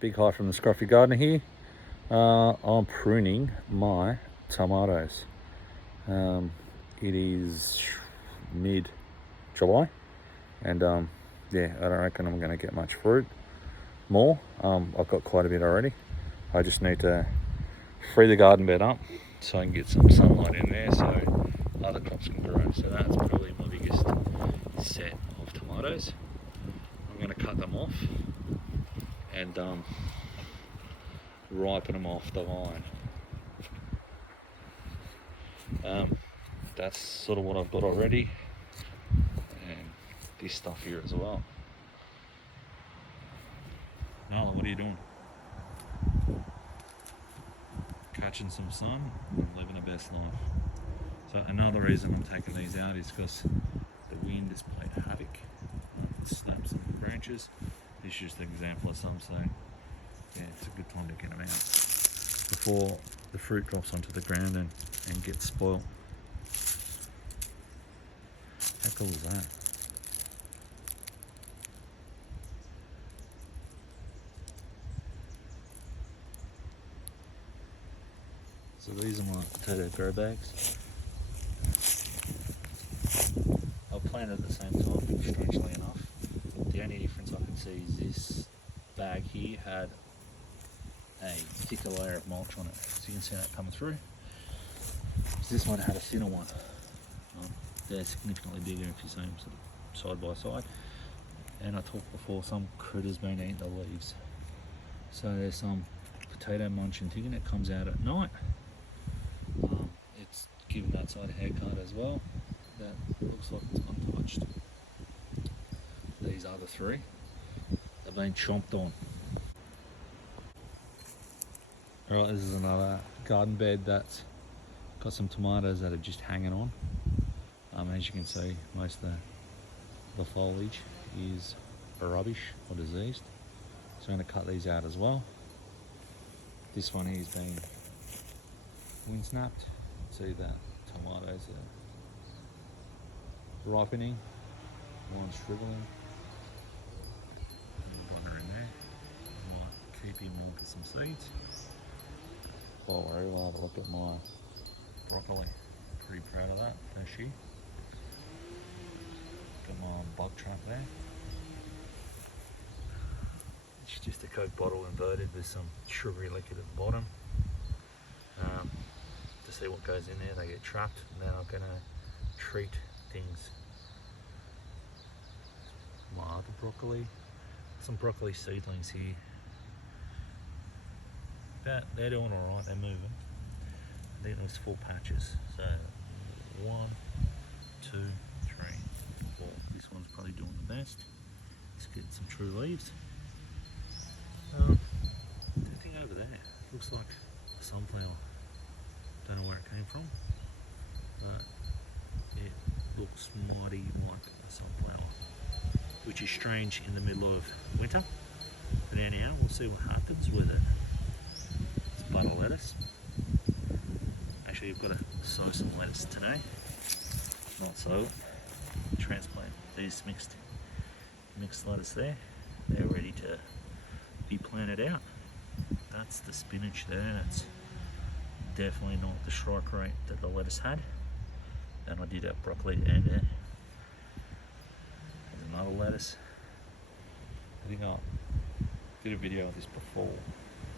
Big hi from the Scruffy Gardener here. I'm pruning my tomatoes. It is mid-July, and yeah, I don't reckon I'm going to get much fruit more. I've got quite a bit already. I just need to free the garden bed up so I can get some sunlight in there so other crops can grow. So that's probably my biggest set of tomatoes. I'm going to cut them off and ripen them off the vine. That's sort of what I've got already, and this stuff here as well. Nala, what are you doing? Catching some sun and living the best life. So another reason I'm taking these out is because the wind has played havoc. It snaps some branches. This is just an example of some, so yeah, it's a good time to get them out before the fruit drops onto the ground and gets spoiled. How cool is that? So these are my potato grow bags. I'll plant at the same time, strangely enough. The only difference I can see is this bag here had a thicker layer of mulch on it. So you can see that coming through. This one had a thinner one. They're significantly bigger if you see them sort of side by side. And I talked before, some critters been eating the leaves. So there's some potato munching thing that comes out at night. It's giving that side a haircut as well. That looks like it's untouched. These other three have been chomped on. Alright, this is another garden bed that's got some tomatoes that are just hanging on. As you can see, most of the foliage is rubbish or diseased. So I'm going to cut these out as well. This one here has been wind snapped. See that tomatoes are ripening, one's shriveling. One are in there. I might keep him on for some seeds. Don't worry, we'll have a look at my broccoli. Pretty proud of that, thanks you. Got my bug trap there. It's just a Coke bottle inverted with some sugary liquid at the bottom. To see what goes in there, they get trapped, and then I'm going to treat things. My other broccoli, some broccoli seedlings here. But they're doing alright, they're moving. I think there's 4 patches. So 1, 2, 3, 4. This one's probably doing the best. Let's get some true leaves. The thing over there looks like a sunflower. Don't know where it came from, but it looks mighty like a sunflower, which is strange in the middle of winter. But anyhow, we'll see what happens with it. It's butter lettuce. Actually, you've got to sow some lettuce today. Not sow it. Transplant these mixed lettuce there. They're ready to be planted out. That's the spinach there. That's definitely not the strike rate that the lettuce had. And I did have broccoli and there's another lettuce. I think I did a video of this before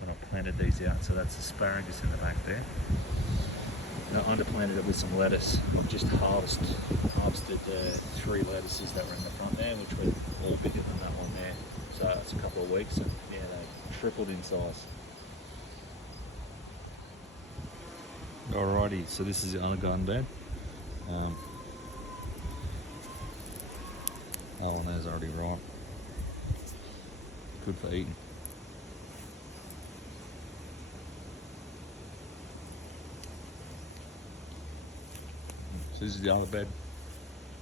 when I planted these out. So that's asparagus in the back there. And I underplanted it with some lettuce. I've just harvested 3 lettuces that were in the front there, which were all bigger than that one there. So it's a couple of weeks, and yeah, they tripled in size. Alrighty, so this is the other garden bed. That one there's already ripe. Good for eating. So this is the other bed.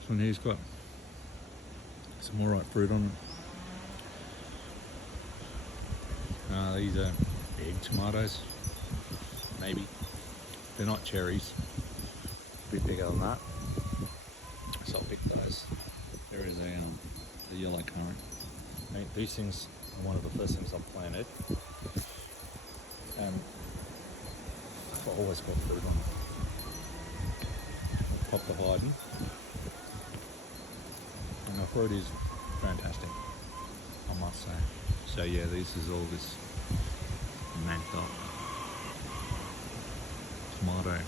This one here's got some more ripe fruit on it. These are big tomatoes, maybe. They're not cherries, a bit bigger than that. So I'll pick those. There is a yellow currant. These things are one of the first things I've planted, and I've always got fruit on it. Top dividing, and the fruit is fantastic, I must say. So yeah, this is all this manked up tomato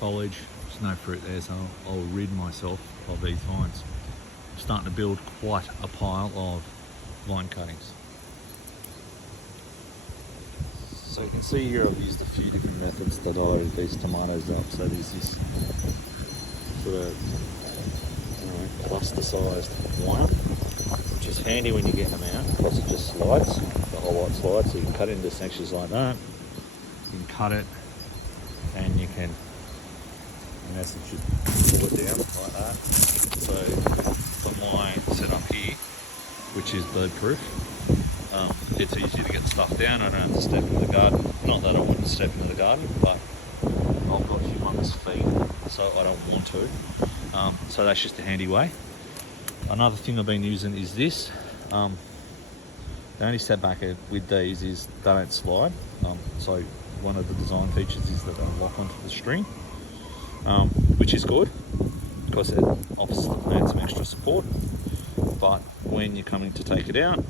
foliage. There's no fruit there, so I'll rid myself of these vines. I'm starting to build quite a pile of vine cuttings. So you can see here I've used a few different methods to load these tomatoes up. So there's this sort of cluster sized wire, which is handy when you get them out because it just slides, the whole lot slides, so you can cut it into sections like that. You can cut it and you can, in essence, just pull it down like that. So for my setup here, which is bird proof, it's easy to get stuff down. I don't have to step into the garden. Not that I wouldn't step into the garden, but I've got humongous feet, so I don't want to. So that's just a handy way. Another thing I've been using is this. The only setback with these is they don't slide. So one of the design features is that they lock onto the string, which is good because it offers the plant some extra support. But when you're coming to take it out,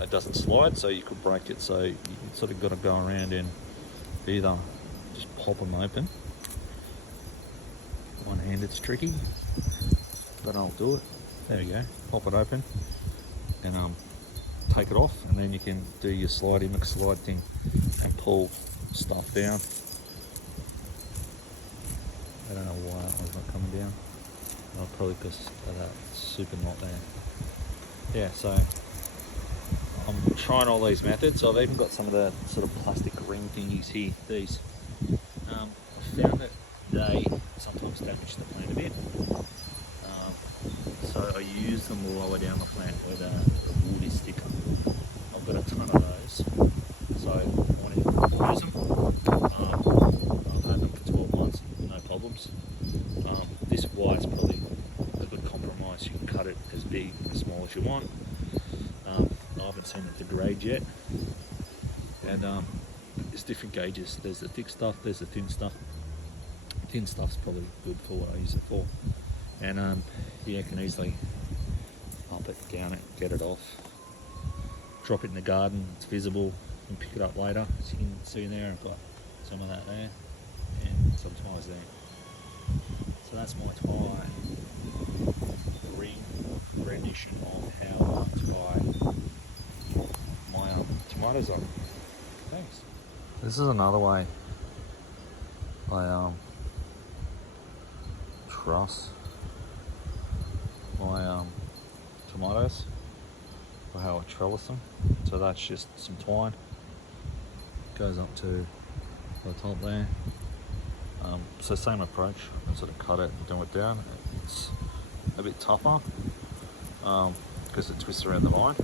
it doesn't slide, so you could break it. So you sort of got to go around and either just pop them open. One hand it's tricky, but I'll do it. There we go. Pop it open and take it off, and then you can do your slidey McSlide thing and pull stuff down. I don't know why that one's not coming down. Probably because of that super knot there. Yeah, so I'm trying all these methods. I've even got some of the sort of plastic ring thingies here. These. I found that they sometimes damage the plant a bit. So I use them lower down the plant where the wood is thicker. I've got a ton of those. So I want to use them. I've had them for 12 months, no problems. This wire's probably a good compromise. You can cut it as big, as small as you want. I haven't seen it degrade yet. And there's different gauges. There's the thick stuff, there's the thin stuff. Thin stuff's probably good for what I use it for. And yeah, I can easily up it, down it, get it off. Drop it in the garden, it's visible. You can pick it up later. As you can see there, I've got some of that there and some ties there. So that's my tie rendition of how to tie my tomatoes up. Thanks. This is another way I truss my tomatoes, or how I trellis them. So that's just some twine, goes up to the top there. So same approach, I sort of cut it and do it down. It's a bit tougher because it twists around the vine.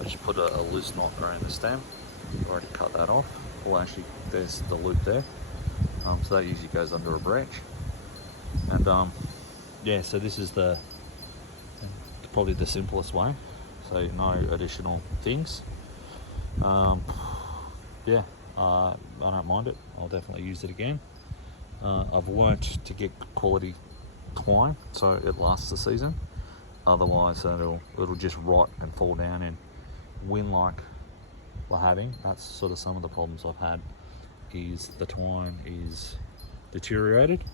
I just put a loose knot around the stem. I've already cut that off. Well, actually, there's the loop there. So that usually goes under a branch. And yeah, so this is probably the simplest way. So no additional things. Yeah, I don't mind it. I'll definitely use it again. I've learnt to get quality twine so it lasts the season. Otherwise, it'll just rot and fall down. And wind like we're having, that's sort of some of the problems I've had. Is the twine is deteriorated,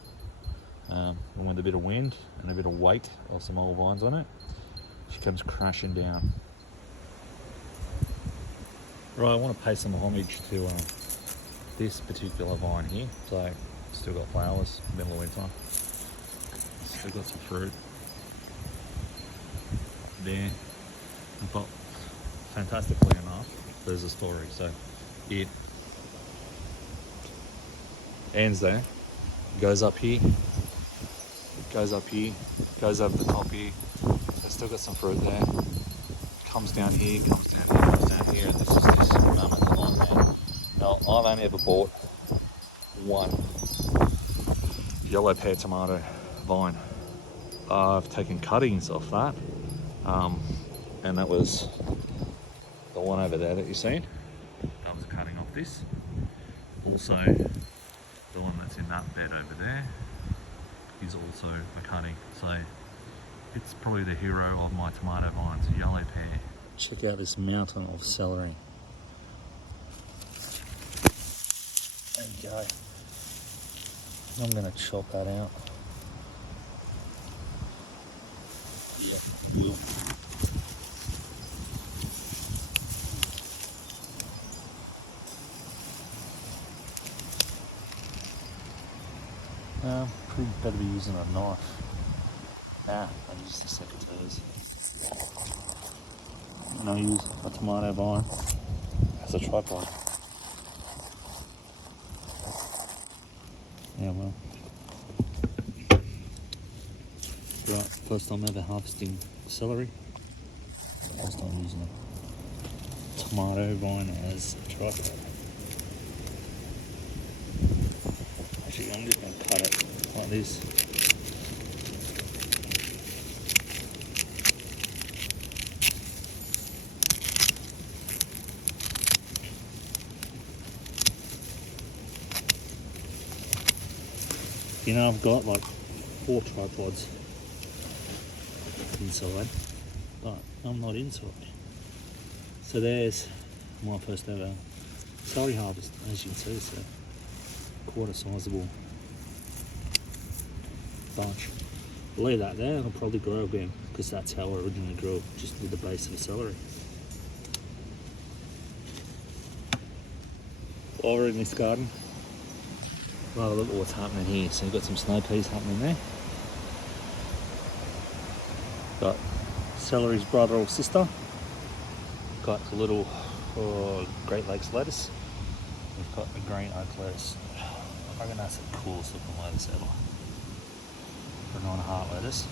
and with a bit of wind and a bit of weight of some old vines on it, she comes crashing down. Right, I want to pay some homage to this particular vine here. So still got flowers, middle of winter, still got some fruit there, but fantastically enough, there's a story. So it ends there, goes up here, goes up here, goes over the top here. It's still got some fruit there. Comes down here, comes down here, comes down here, and this is this mammoth vine there. Now, I've only ever bought one yellow pear tomato vine. I've taken cuttings off that, and that was The one over there that you're seeing? That was cutting off this. Also, the one that's in that bed over there is also a cutting. So it's probably the hero of my tomato vines, yellow pear. Check out this mountain of celery. There you go. I'm going to chop that out. Probably better be using a knife. I use the secateurs. And I use a tomato vine as a tripod. Yeah, well. Right, first time ever harvesting celery. First time using a tomato vine as a tripod. Actually, I'm just going to cut it like this. You know, I've got like 4 tripods inside, but I'm not inside. So there's my first ever celery harvest. As you can see, it's quite a sizable bunch. I'll leave that there and I'll probably grow again because that's how I originally grew, just with the base of the celery. Over in this garden, well, look at what's happening here. So you've got some snow peas happening there. Got celery's brother or sister. Got a little Great Lakes lettuce. We've got the green oak lettuce. I reckon that's the coolest looking lettuce ever. Banana heart lettuce.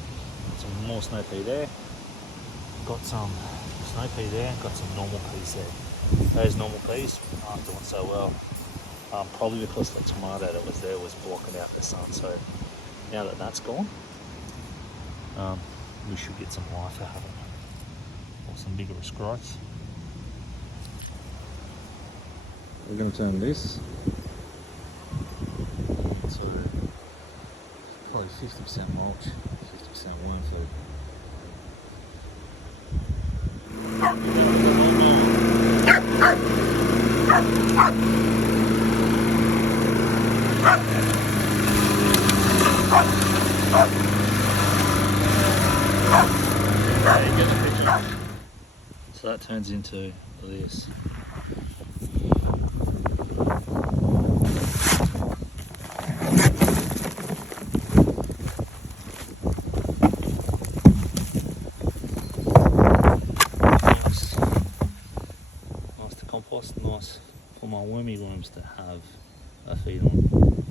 Some more snow pea there. Got some snow pea there. Got some normal peas there. Those normal peas aren't doing so well. Probably because the tomato that was there was blocking out the sun. So now that that's gone, we should get some life out of them, or some bigger growths. We're going to turn this into probably 50% mulch, 50% worm food. You get the picture. So that turns into this. Nice to compost, nice for my wormy worms to have a feed on.